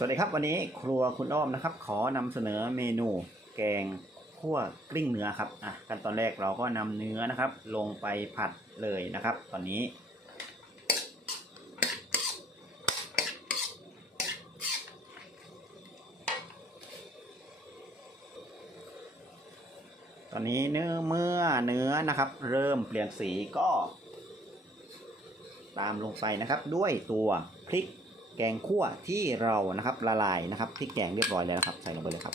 สวัสดีครับวันนี้ครัวคุณอ้อมนะครับ ขอนำเสนอเมนูแกงคั่วกลิ้งเนื้อครับอะขั้นตอนแรกเราก็นำเนื้อนะครับ ลงไปผัดเลยนะครับ ตอนนี้ ตอนนี้เนื้อเมื่อเนื้อนะครับ เริ่มเปลี่ยนสีก็ ตามลงไปนะครับด้วยตัวพริก แกงคั่วที่เรานะครับละลายนะครับพริกแกงเรียบร้อยแล้วนะครับ ใส่ลงไปเลยครับ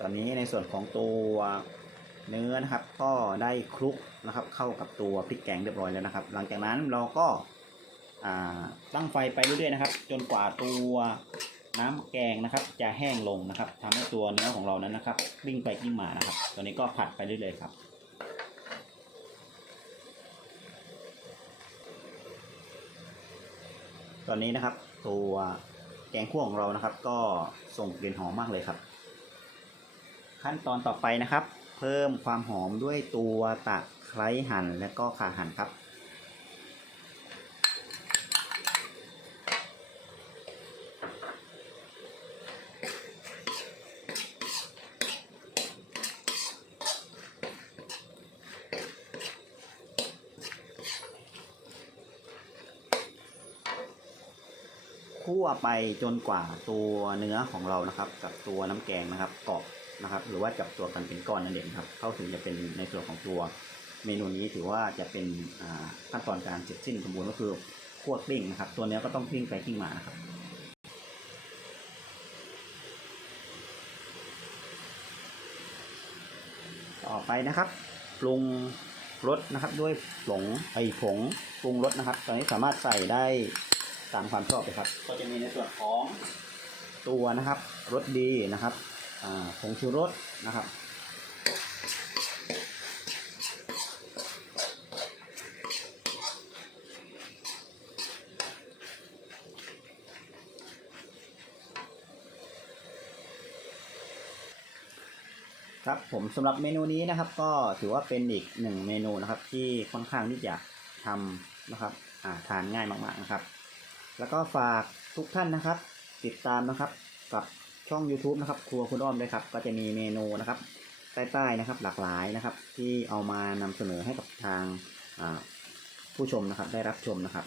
ตอนนี้ในส่วนของตัวเนื้อนะครับก็ได้คลุกนะครับเข้ากับตัวพริกแกงเรียบร้อยแล้วนะครับ หลังจากนั้นเราก็ ตั้งไฟไปเรื่อยๆนะครับ จนกว่าตัวน้ำแกงนะครับ จะแห้งลงนะครับทำให้ตัวเนื้อของเรานั้นนะครับกลิ้งไปกลิ้งมานะครับ ตอนนี้ก็ผัดไปเรื่อยๆครับตอนนี้นะครับ ตัวแกงคั่วของเรานะครับ ก็ส่งกลิ่นหอมมากเลยครับ ขั้นตอนต่อไปนะครับ เพิ่มความหอมด้วยตัวตะไคร้หั่นและก็ข่าหั่นครับ คั่วไปจนกว่าตัวเนื้อของเรานะครับ กับตัวน้ำแกงนะครับเกาะนะครับ หรือว่าจับตัวกันเป็นก้อนนั่นเองครับ เข้าถึงจะเป็นในส่วนของตัว เมนูนี้ถือว่าจะเป็นขั้นตอนการเสร็จสิ้นสมบูรณ์ก็คือคั่วกลิ้งนะครับ ตัวเนื้อก็ต้องกลิ้งไปกลิ้งมานะครับต่อไปนะครับปรุงรสนะครับด้วยผงไอผงปรุงรสนะครับ ตอนนี้สามารถใส่ได้ ตามความชอบเลยครับ ก็จะมีในส่วนของตัวนะครับรสดีนะครับผงชูรสนะครับ ครับผมสำหรับเมนูนี้นะครับ ก็ถือว่าเป็นอีกหนึ่งเมนูนะครับ ที่ค่อนข้างที่จะทำนะครับทานง่ายมากๆนะครับ แล้วก็ฝากทุกท่านนะครับ ติดตามนะครับกับช่อง YouTube นะครับ ครัวคุณอ้อมด้วยครับ ก็จะมีเมนูนะครับ ใต้ๆนะครับ หลากหลายนะครับ ที่เอามานำเสนอให้กับทางผู้ชมนะครับ ได้รับชมนะครับ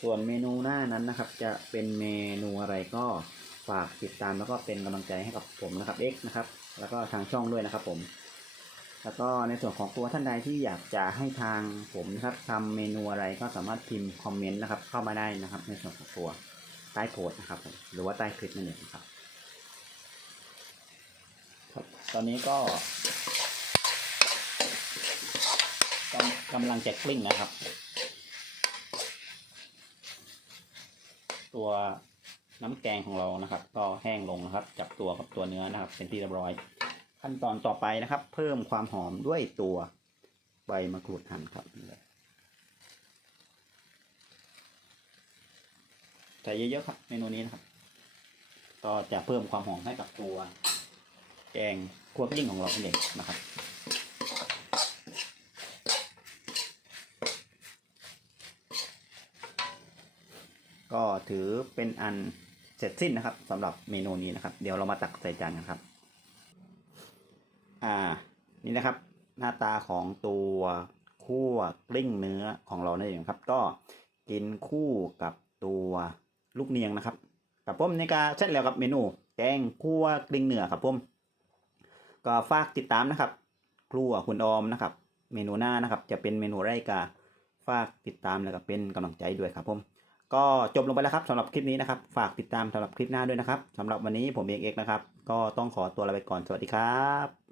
ส่วนเมนูหน้านั้นนะครับ จะเป็นเมนูอะไรก็ฝากติดตามแล้วก็เป็นกำลังใจให้กับผมนะครับ X นะครับ แล้วก็ทางช่องด้วยนะครับผม แล้วก็ในส่วนของตัวท่านใดที่อยากจะให้ทางผมนะครับทำเมนูอะไรก็สามารถพิมพ์คอมเมนต์นะครับ เข้ามาได้นะครับ ในส่วนของตัวใต้โพสต์นะครับหรือว่าใต้คลิปนั่นเองนะครับครับตอนนี้ก็กำกำลังจะกลิ้งนะครับ ตัวน้ำแกงของเรานะครับ ก็แห้งลงนะครับ จับตัวกับตัวเนื้อนะครับ เป็นที่เรียบร้อย ขั้นตอนต่อไปนะครับ เพิ่มความหอมด้วยตัวใบมะกรูดหั่นครับใส่เยอะๆครับเมนูนี้นะครับ ก็จะเพิ่มความหอมให้กับตัวแกงคั่วกลิ้งของเราเองนะครับก็ถือเป็นอันเสร็จสิ้นนะครับสำหรับเมนูนี้นะครับ เดี๋ยวเรามาตักใส่จานกันครับ อ่า นี่นะครับ หน้าตาของตัวคั่วกลิ้งเนื้อของเรานั่นเองครับ ก็กินคู่กับตัวลูกเนียงนะครับกับผมในการเสร็จแล้วกับเมนูแกงคั่วกลิ้งเนื้อครับผมก็ฝากติดตามนะครับ ครัวคุณออมนะครับ เมนูหน้านะครับ จะเป็นเมนูไรกาฝากติดตามแล้วก็เป็นกำลังใจด้วยครับผมก็จบลงไปแล้วครับสำหรับคลิปนี้นะครับ ฝากติดตามสำหรับคลิปหน้าด้วยนะครับสำหรับวันนี้ผมเอกเอกนะครับ ก็ต้องขอตัวลาไปก่อนสวัสดีครับ